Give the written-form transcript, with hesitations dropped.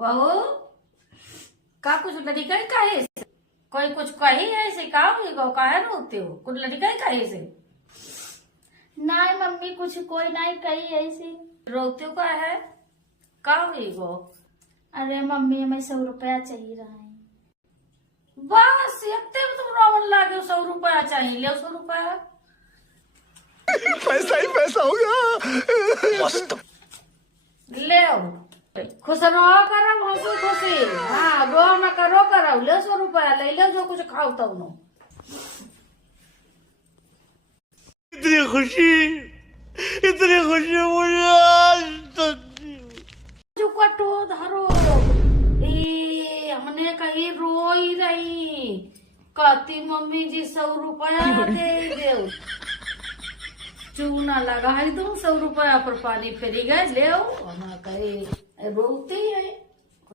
बहू का कुछ लड़का ही काहे से कोई कुछ कही ऐसे का हुई गो काहे रोते हो कुछ लड़का ही काहे से नहीं मम्मी कुछ कोई नहीं कही ऐसे। रोते हो का है का हुई गो अरे मम्मी हमें 100 रुपया चाहिए रहा है। बस इतने में तुम रोवन लागे 100 रुपया चाहिए ले 100 रुपया पैसा ही पैसा होगा मस्त ले खुश रहो करब हंसू खुशी हाँ रो न करो करब ले 100 रुपया ले लो जो कुछ खाओ तब नो इतनी खुशी मुझे आज तक जो कटो धरो ए हमने कही रोई रही कहती मम्मी जी 100 रुपया दे दे चूना लगा है तुम 100 रुपया पर पानी फेरी गए ले हम कहे रोती है